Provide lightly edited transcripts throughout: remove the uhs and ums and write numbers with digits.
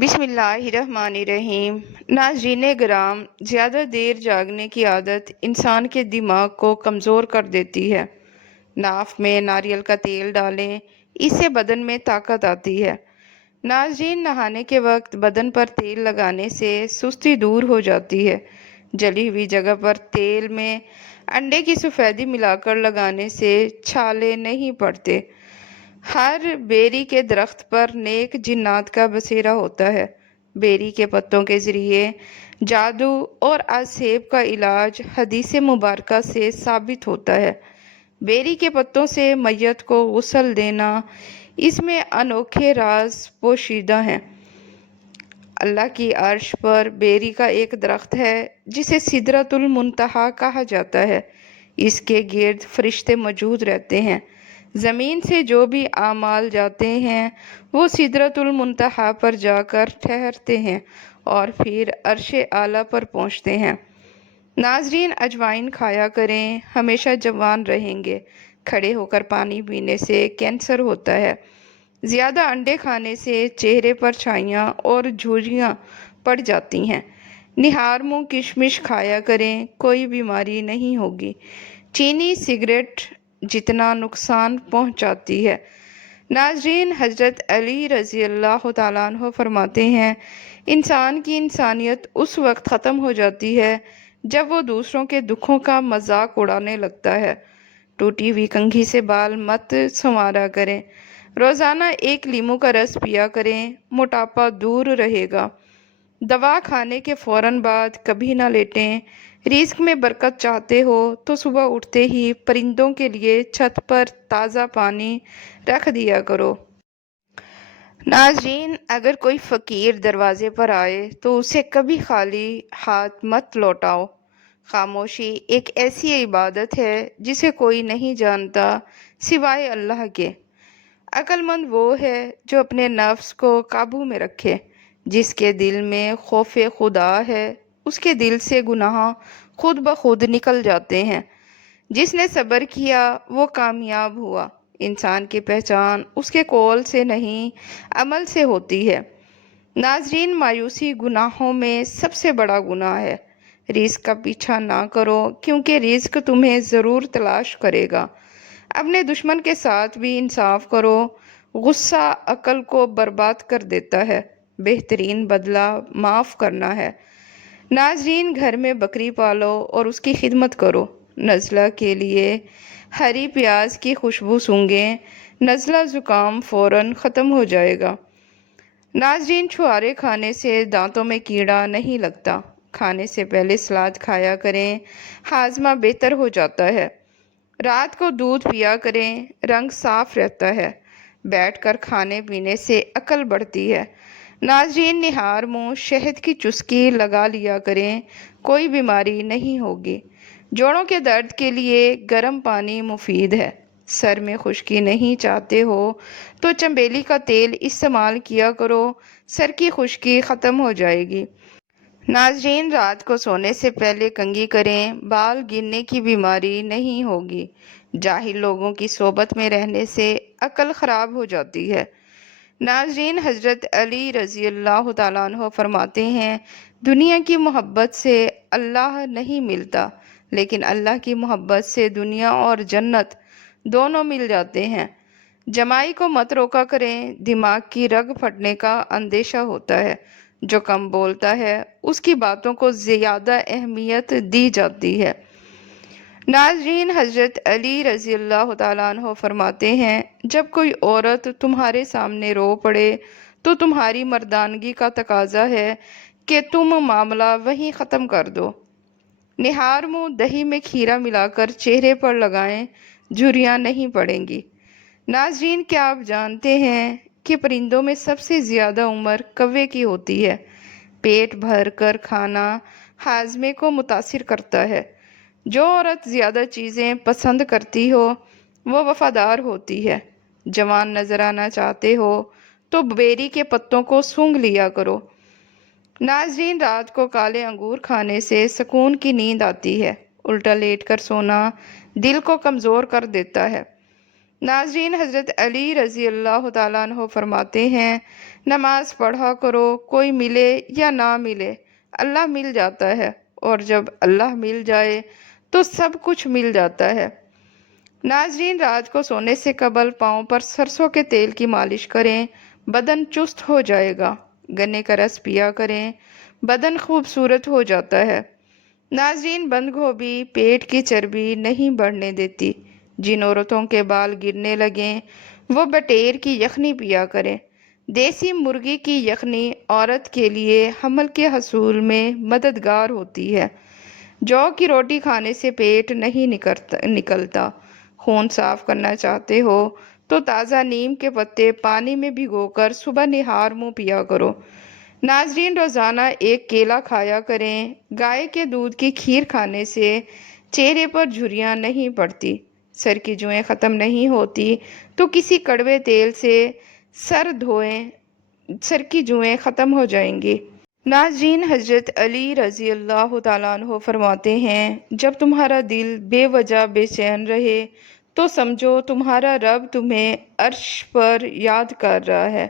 بسم اللہ الرحمن الرحیم۔ ناظرین گرام، زیادہ دیر جاگنے کی عادت انسان کے دماغ کو کمزور کر دیتی ہے۔ ناف میں ناریل کا تیل ڈالیں، اس سے بدن میں طاقت آتی ہے۔ ناظرین، نہانے کے وقت بدن پر تیل لگانے سے سستی دور ہو جاتی ہے۔ جلی ہوئی جگہ پر تیل میں انڈے کی سفیدی ملا کر لگانے سے چھالے نہیں پڑتے۔ ہر بیری کے درخت پر نیک جنات کا بسیرا ہوتا ہے۔ بیری کے پتوں کے ذریعے جادو اور آسیب کا علاج حدیث مبارکہ سے ثابت ہوتا ہے۔ بیری کے پتوں سے میت کو غسل دینا، اس میں انوکھے راز پوشیدہ ہیں۔ اللہ کی عرش پر بیری کا ایک درخت ہے جسے سدرۃ المنتہا کہا جاتا ہے۔ اس کے گرد فرشتے موجود رہتے ہیں۔ زمین سے جو بھی اعمال جاتے ہیں وہ سدرۃ المنتہا پر جا کر ٹھہرتے ہیں اور پھر عرش اعلیٰ پر پہنچتے ہیں۔ ناظرین، اجوائن کھایا کریں، ہمیشہ جوان رہیں گے۔ کھڑے ہو کر پانی پینے سے کینسر ہوتا ہے۔ زیادہ انڈے کھانے سے چہرے پر چھائیاں اور جھریاں پڑ جاتی ہیں۔ نہار منہ کشمش کھایا کریں، کوئی بیماری نہیں ہوگی۔ چینی سگریٹ جتنا نقصان پہنچاتی ہے۔ ناظرین، حضرت علی رضی اللہ تعالیٰ عنہ فرماتے ہیں، انسان کی انسانیت اس وقت ختم ہو جاتی ہے جب وہ دوسروں کے دکھوں کا مذاق اڑانے لگتا ہے۔ ٹوٹی ہوئی کنگھی سے بال مت سنوارا کریں۔ روزانہ 1 لیموں کا رس پیا کریں، موٹاپا دور رہے گا۔ دوا کھانے کے فوراً بعد کبھی نہ لیٹیں۔ رزق میں برکت چاہتے ہو تو صبح اٹھتے ہی پرندوں کے لیے چھت پر تازہ پانی رکھ دیا کرو۔ ناظرین، اگر کوئی فقیر دروازے پر آئے تو اسے کبھی خالی ہاتھ مت لوٹاؤ۔ خاموشی ایک ایسی عبادت ہے جسے کوئی نہیں جانتا سوائے اللہ کے۔ عقل مند وہ ہے جو اپنے نفس کو قابو میں رکھے۔ جس کے دل میں خوف خدا ہے اس کے دل سے گناہ خود بخود نکل جاتے ہیں۔ جس نے صبر کیا وہ کامیاب ہوا۔ انسان کی پہچان اس کے قول سے نہیں، عمل سے ہوتی ہے۔ ناظرین، مایوسی گناہوں میں سب سے بڑا گناہ ہے۔ رزق کا پیچھا نہ کرو کیونکہ رزق تمہیں ضرور تلاش کرے گا۔ اپنے دشمن کے ساتھ بھی انصاف کرو۔ غصہ عقل کو برباد کر دیتا ہے۔ بہترین بدلہ معاف کرنا ہے۔ ناظرین، گھر میں بکری پالو اور اس کی خدمت کرو۔ نزلہ کے لیے ہری پیاز کی خوشبو سونگھیں، نزلہ زکام فوراً ختم ہو جائے گا۔ ناظرین، چھوارے کھانے سے دانتوں میں کیڑا نہیں لگتا۔ کھانے سے پہلے سلاد کھایا کریں، ہاضمہ بہتر ہو جاتا ہے۔ رات کو دودھ پیا کریں، رنگ صاف رہتا ہے۔ بیٹھ کر کھانے پینے سے عقل بڑھتی ہے۔ ناظرین، نہار منہ شہد کی چسکی لگا لیا کریں، کوئی بیماری نہیں ہوگی۔ جوڑوں کے درد کے لیے گرم پانی مفید ہے۔ سر میں خشکی نہیں چاہتے ہو تو چنبیلی کا تیل استعمال کیا کرو، سر کی خشکی ختم ہو جائے گی۔ ناظرین، رات کو سونے سے پہلے کنگھی کریں، بال گرنے کی بیماری نہیں ہوگی۔ جاہل لوگوں کی صحبت میں رہنے سے عقل خراب ہو جاتی ہے۔ ناظرین، حضرت علی رضی اللہ تعالیٰ عنہ فرماتے ہیں، دنیا کی محبت سے اللہ نہیں ملتا، لیکن اللہ کی محبت سے دنیا اور جنت دونوں مل جاتے ہیں۔ جمائی کو مت روکا کریں، دماغ کی رگ پھٹنے کا اندیشہ ہوتا ہے۔ جو کم بولتا ہے اس کی باتوں کو زیادہ اہمیت دی جاتی ہے۔ ناظرین، حضرت علی رضی اللہ تعالیٰ عنہ فرماتے ہیں، جب کوئی عورت تمہارے سامنے رو پڑے تو تمہاری مردانگی کا تقاضا ہے کہ تم معاملہ وہیں ختم کر دو۔ نہار منہ دہی میں کھیرا ملا کر چہرے پر لگائیں، جھریاں نہیں پڑیں گی۔ ناظرین، کیا آپ جانتے ہیں کہ پرندوں میں سب سے زیادہ عمر کوے کی ہوتی ہے؟ پیٹ بھر کر کھانا ہاضمے کو متاثر کرتا ہے۔ جو عورت زیادہ چیزیں پسند کرتی ہو وہ وفادار ہوتی ہے۔ جوان نظر آنا چاہتے ہو تو بیری کے پتوں کو سونگھ لیا کرو۔ ناظرین، رات کو کالے انگور کھانے سے سکون کی نیند آتی ہے۔ الٹا لیٹ کر سونا دل کو کمزور کر دیتا ہے۔ ناظرین، حضرت علی رضی اللہ تعالیٰ عنہ فرماتے ہیں، نماز پڑھا کرو، کوئی ملے یا نہ ملے، اللہ مل جاتا ہے، اور جب اللہ مل جائے تو سب کچھ مل جاتا ہے۔ ناظرین، رات کو سونے سے قبل پاؤں پر سرسوں کے تیل کی مالش کریں، بدن چست ہو جائے گا۔ گنے کا رس پیا کریں، بدن خوبصورت ہو جاتا ہے۔ ناظرین، بند گوبھی پیٹ کی چربی نہیں بڑھنے دیتی۔ جن عورتوں کے بال گرنے لگیں وہ بٹیر کی یخنی پیا کریں۔ دیسی مرغی کی یخنی عورت کے لیے حمل کے حصول میں مددگار ہوتی ہے۔ جو کی روٹی کھانے سے پیٹ نہیں نکلتا۔ خون صاف کرنا چاہتے ہو تو تازہ نیم کے پتے پانی میں بھگو کر صبح نہار منہ پیا کرو۔ ناظرین، روزانہ ایک کیلا کھایا کریں۔ گائے کے دودھ کی کھیر کھانے سے چہرے پر جھریاں نہیں پڑتی۔ سر کی جوئیں ختم نہیں ہوتی تو کسی کڑوے تیل سے سر دھوئیں، سر کی جوئیں ختم ہو جائیں گی۔ ناظرین، حضرت علی رضی اللہ تعالیٰ عنہ فرماتے ہیں، جب تمہارا دل بے وجہ بے چین رہے تو سمجھو تمہارا رب تمہیں عرش پر یاد کر رہا ہے۔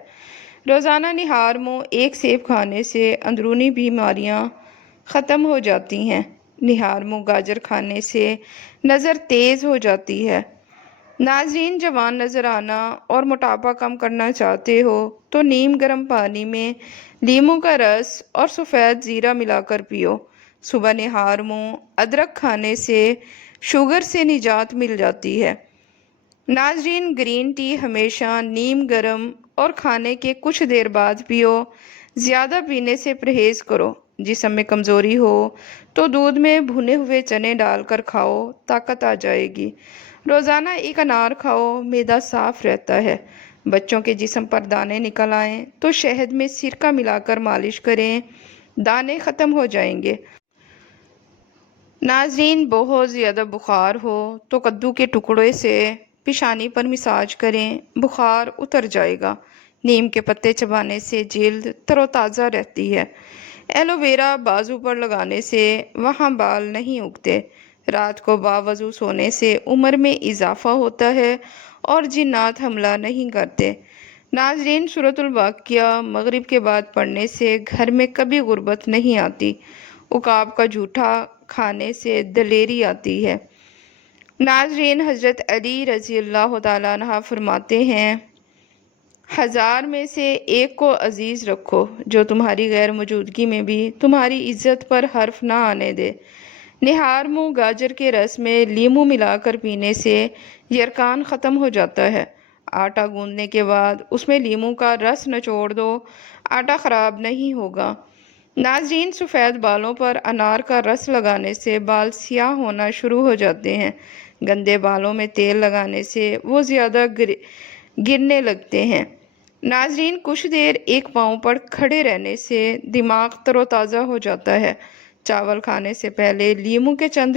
روزانہ نہار منہ ایک سیب کھانے سے اندرونی بیماریاں ختم ہو جاتی ہیں۔ نہار منہ گاجر کھانے سے نظر تیز ہو جاتی ہے۔ ناظرین، جوان نظر آنا اور موٹاپا کم کرنا چاہتے ہو تو نیم گرم پانی میں لیموں کا رس اور سفید زیرہ ملا کر پیو۔ صبح نہار منہ ادرک کھانے سے شوگر سے نجات مل جاتی ہے۔ ناظرین، گرین ٹی ہمیشہ نیم گرم اور کھانے کے کچھ دیر بعد پیو۔ زیادہ پینے سے پرہیز کرو۔ جسم میں کمزوری ہو تو دودھ میں بھنے ہوئے چنے ڈال کر کھاؤ، طاقت آ جائے گی۔ روزانہ ایک انار کھاؤ، معدہ صاف رہتا ہے۔ بچوں کے جسم پر دانے نکل آئیں تو شہد میں سرکہ ملا کر مالش کریں، دانے ختم ہو جائیں گے۔ ناظرین، بہت زیادہ بخار ہو تو کدو کے ٹکڑے سے پیشانی پر مساج کریں، بخار اتر جائے گا۔ نیم کے پتے چبانے سے جلد تر و تازہ رہتی ہے۔ ایلو ویرا بازو پر لگانے سے وہاں بال نہیں اگتے۔ رات کو باوضو سونے سے عمر میں اضافہ ہوتا ہے اور جنات حملہ نہیں کرتے۔ ناظرین، سورۃ الواقعہ مغرب کے بعد پڑھنے سے گھر میں کبھی غربت نہیں آتی۔ عقاب کا جھوٹا کھانے سے دلیری آتی ہے۔ ناظرین، حضرت علی رضی اللہ تعالیٰ عنہ فرماتے ہیں، 1000 میں سے ایک کو عزیز رکھو جو تمہاری غیر موجودگی میں بھی تمہاری عزت پر حرف نہ آنے دے۔ نہار منہ گاجر کے رس میں لیموں ملا کر پینے سے یرقان ختم ہو جاتا ہے۔ آٹا گوندنے کے بعد اس میں لیموں کا رس نچوڑ دو، آٹا خراب نہیں ہوگا۔ ناظرین، سفید بالوں پر انار کا رس لگانے سے بال سیاہ ہونا شروع ہو جاتے ہیں۔ گندے بالوں میں تیل لگانے سے وہ زیادہ گرنے لگتے ہیں۔ ناظرین، کچھ دیر ایک پاؤں پر کھڑے رہنے سے دماغ تر و تازہ ہو جاتا ہے۔ چاول کھانے سے پہلے لیموں کے چند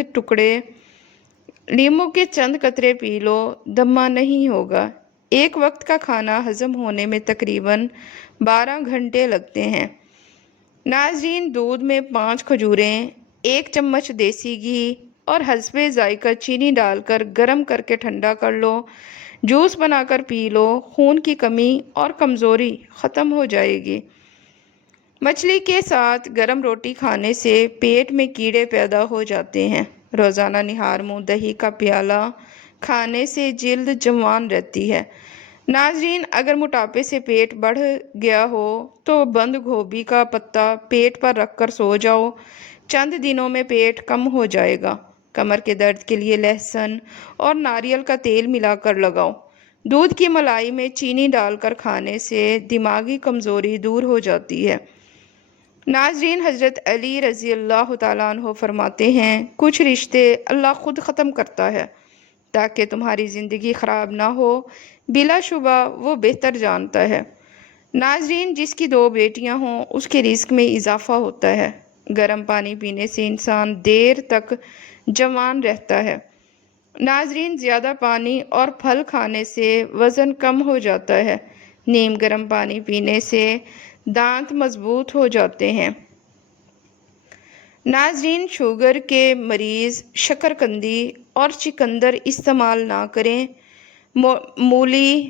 قطرے پی لو، دمہ نہیں ہوگا۔ ایک وقت کا کھانا ہضم ہونے میں تقریباً 12 گھنٹے لگتے ہیں۔ ناظرین، دودھ میں 5 کھجوریں، 1 چمچ دیسی گھی اور حسب ذائقہ چینی ڈال کر گرم کر کے ٹھنڈا کر لو، جوس بنا کر پی لو، خون کی کمی اور کمزوری ختم ہو جائے گی۔ مچھلی کے ساتھ گرم روٹی کھانے سے پیٹ میں کیڑے پیدا ہو جاتے ہیں۔ روزانہ نہار منہ دہی کا پیالہ کھانے سے جلد جوان رہتی ہے۔ ناظرین، اگر موٹاپے سے پیٹ بڑھ گیا ہو تو بند گوبھی کا پتا پیٹ پر رکھ کر سو جاؤ، چند دنوں میں پیٹ کم ہو جائے گا۔ کمر کے درد کے لیے لہسن اور ناریل کا تیل ملا کر لگاؤ۔ دودھ کی ملائی میں چینی ڈال کر کھانے سے دماغی کمزوری دور ہو جاتی ہے۔ ناظرین، حضرت علی رضی اللہ تعالیٰ عنہ فرماتے ہیں، کچھ رشتے اللہ خود ختم کرتا ہے تاکہ تمہاری زندگی خراب نہ ہو، بلا شبہ وہ بہتر جانتا ہے۔ ناظرین، جس کی 2 بیٹیاں ہوں اس کے رزق میں اضافہ ہوتا ہے۔ گرم پانی پینے سے انسان دیر تک جوان رہتا ہے۔ ناظرین، زیادہ پانی اور پھل کھانے سے وزن کم ہو جاتا ہے۔ نیم گرم پانی پینے سے دانت مضبوط ہو جاتے ہیں۔ ناظرین، شوگر کے مریض شکر قندی اور چقندر استعمال نہ کریں۔ مولی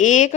1